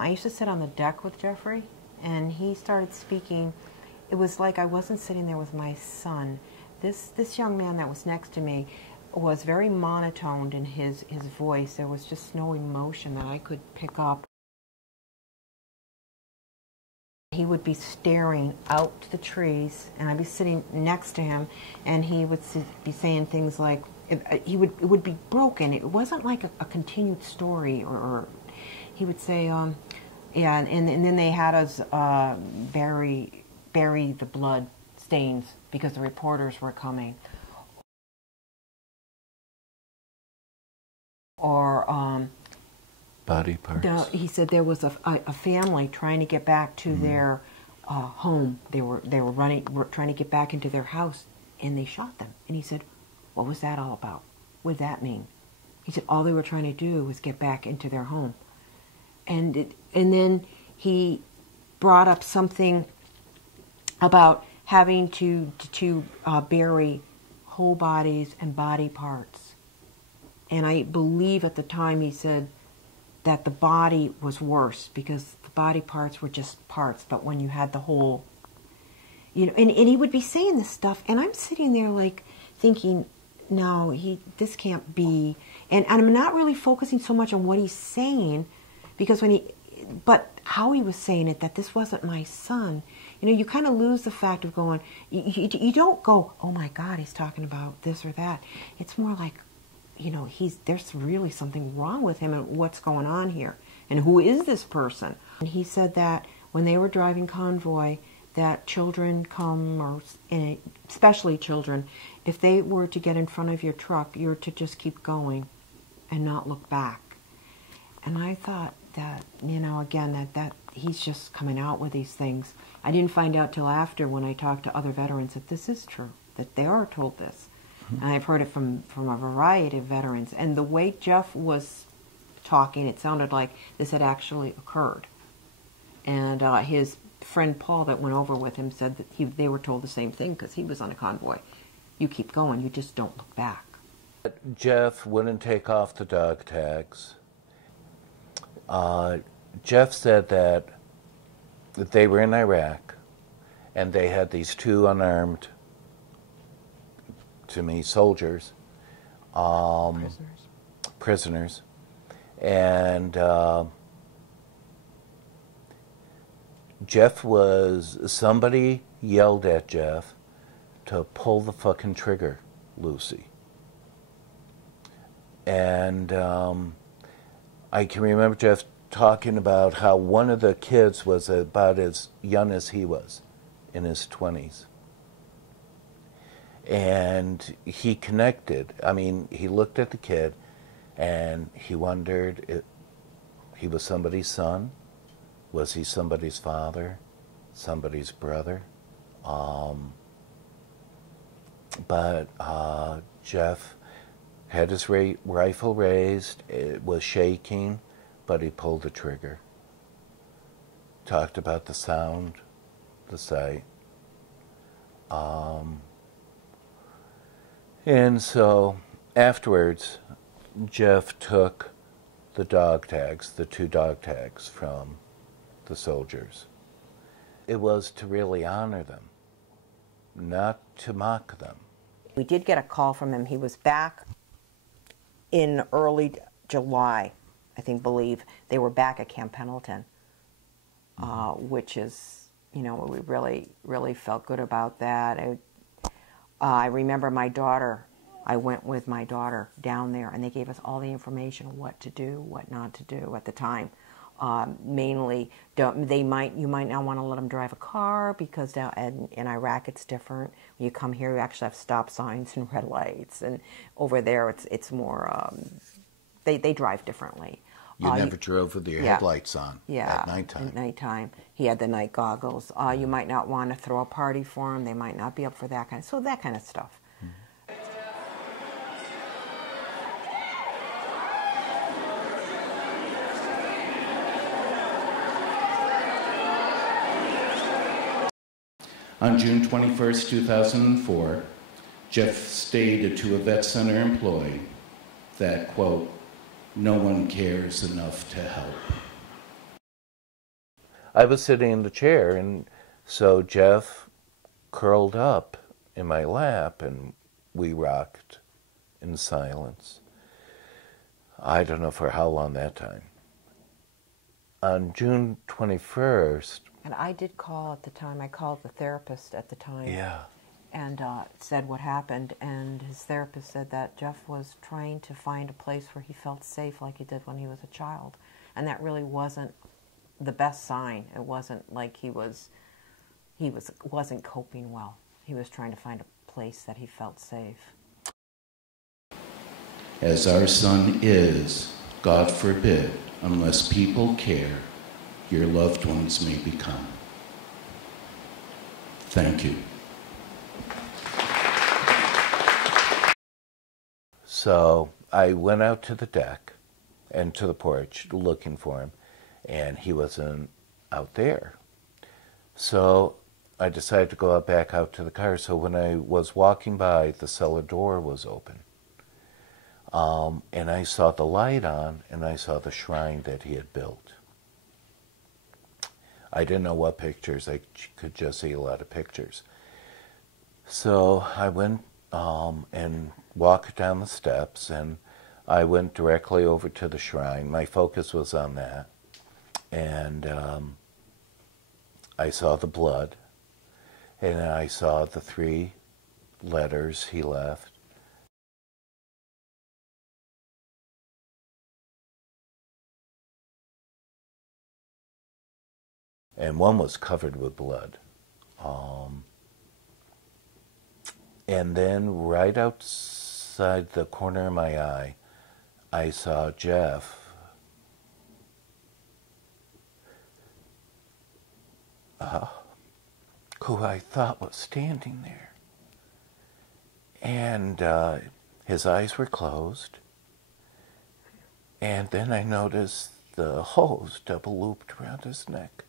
I used to sit on the deck with Jeffrey, and he started speaking. It was like I wasn't sitting there with my son. This young man that was next to me was very monotoned in his voice. There was just no emotion that I could pick up. He would be staring out to the trees, and I'd be sitting next to him, and he would be saying things like, it would be broken. It wasn't like a continued story, or he would say, yeah, and then they had us bury the blood stains because the reporters were coming. Or body parts. he said there was a family trying to get back to their home. They were trying to get back into their house, and they shot them. And he said, "What was that all about? What did that mean?" He said all they were trying to do was get back into their home. And then he brought up something about having to bury whole bodies and body parts. And I believe at the time he said that the body was worse because the body parts were just parts, but when you had the whole, you know, and he would be saying this stuff, and I'm sitting there like thinking, no, this can't be, and I'm not really focusing so much on what he's saying, because but how he was saying it, that this wasn't my son. You know, you kind of lose the fact of going, you don't go, oh my God, he's talking about this or that. It's more like, you know, there's really something wrong with him, and what's going on here, and who is this person? And he said that when they were driving convoy, that children come, or especially children, if they were to get in front of your truck, you're to just keep going and not look back. And I thought that, you know, again, that he's just coming out with these things. I didn't find out till after, when I talked to other veterans, that this is true, that they are told this. And I've heard it from a variety of veterans. And the way Jeff was talking, it sounded like this had actually occurred. And his friend Paul that went over with him said that they were told the same thing, because he was on a convoy. You keep going, you just don't look back. Jeff wouldn't take off the dog tags. Jeff said that they were in Iraq, and they had these two unarmed, to me, soldiers, prisoners, and somebody yelled at Jeff to pull the fucking trigger, Lucy. And I can remember Jeff talking about how one of the kids was about as young as he was, in his 20s. And he connected. I mean, he looked at the kid, and he wondered if he was somebody's son. Was he somebody's father? Somebody's brother? But Jeff had his rifle raised. It was shaking, but he pulled the trigger. Talked about the sound, the sight. And so afterwards, Jeff took the dog tags, the two dog tags from the soldiers. It was to really honor them, not to mock them. We did get a call from him. He was back in early July, I believe. They were back at Camp Pendleton, which is, you know, we really felt good about that. I remember my daughter, I went with my daughter down there, and they gave us all the information, what to do, what not to do at the time. Mainly, you might not want to let them drive a car, because down in Iraq it's different. When you come here, you actually have stop signs and red lights, and over there it's more, they drive differently. You never drove with your headlights on at nighttime. At nighttime. He had the night goggles. You might not want to throw a party for him. They might not be up for that kind of stuff. On June 21st, 2004, Jeff stated to a Vet Center employee that, quote, "No one cares enough to help." I was sitting in the chair, and so Jeff curled up in my lap, and we rocked in silence. I don't know for how long that time. On June 21st... And I did call at the time. I called the therapist at the time. Yeah. And said what happened. And his therapist said that Jeff was trying to find a place where he felt safe like he did when he was a child. And that really wasn't the best sign. It wasn't like he wasn't coping well. He was trying to find a place that he felt safe. As our son is, God forbid, unless people care, your loved ones may become. Thank you. So I went out to the deck and to the porch looking for him, and he wasn't out there. So I decided to go back out to the car. So when I was walking by, the cellar door was open. And I saw the light on, and I saw the shrine that he had built. I didn't know what pictures. I could just see a lot of pictures. So I went and walked down the steps, and I went directly over to the shrine. My focus was on that. And I saw the blood, and I saw the 3 letters he left. And one was covered with blood. And then right outside the corner of my eye, I saw Jeff who I thought was standing there. And his eyes were closed. And then I noticed the hose double looped around his neck.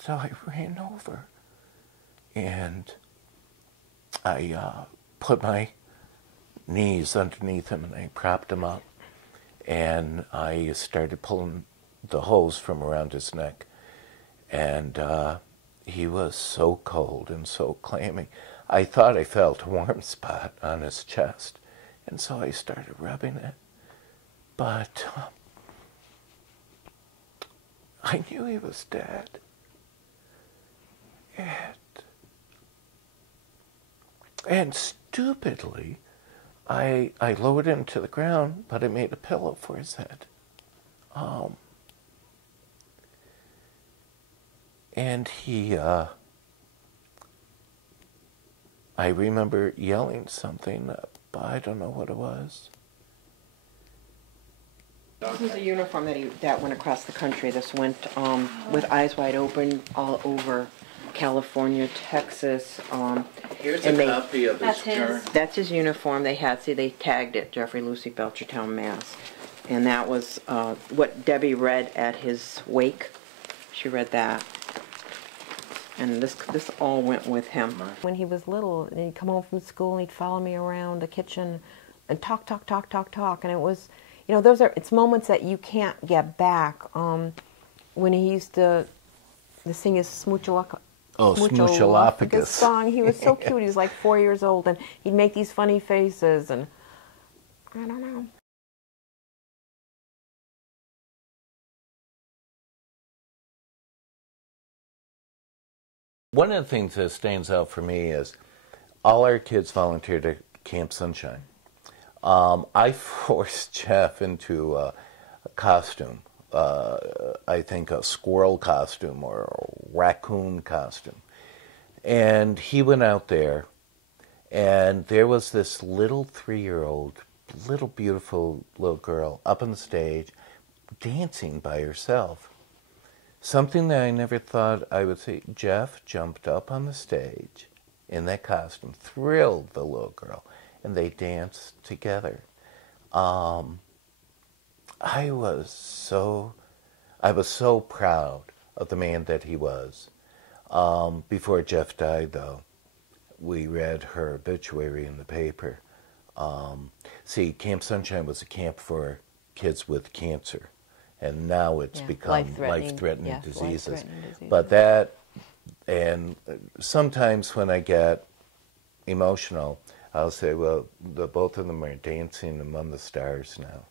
So I ran over, and I put my knees underneath him, and I propped him up, and I started pulling the hose from around his neck, and he was so cold and so clammy. I thought I felt a warm spot on his chest, and so I started rubbing it, but I knew he was dead. And stupidly, I lowered him to the ground, but I made a pillow for his head. And he, I remember yelling something, but I don't know what it was. This was a uniform that went across the country. This went with eyes wide open all over California, Texas. Here's a copy of his jar. That's his uniform. They tagged it, Jeffrey Lucy Belchertown, Mass. And that was what Debbie read at his wake. She read that. And this all went with him. When he was little, he'd come home from school and he'd follow me around the kitchen and talk. And it was, it's moments that you can't get back. When he used to sing his Smoochalopagus song, he was so cute. He was like 4 years old, and he'd make these funny faces, and I don't know. One of the things that stands out for me is all our kids volunteered at Camp Sunshine. I forced Jeff into a costume, I think a squirrel costume or a raccoon costume. And he went out there, and there was this little 3-year-old, little beautiful little girl up on the stage dancing by herself. Something that I never thought I would see. Jeff jumped up on the stage in that costume, thrilled the little girl, and they danced together. I was so proud of the man that he was. Before Jeff died, though, we read her obituary in the paper. See, Camp Sunshine was a camp for kids with cancer. and now it's Yeah, become life-threatening, life-threatening diseases. life-threatening diseases. But that, and sometimes when I get emotional, I'll say, well, the both of them are dancing among the stars now.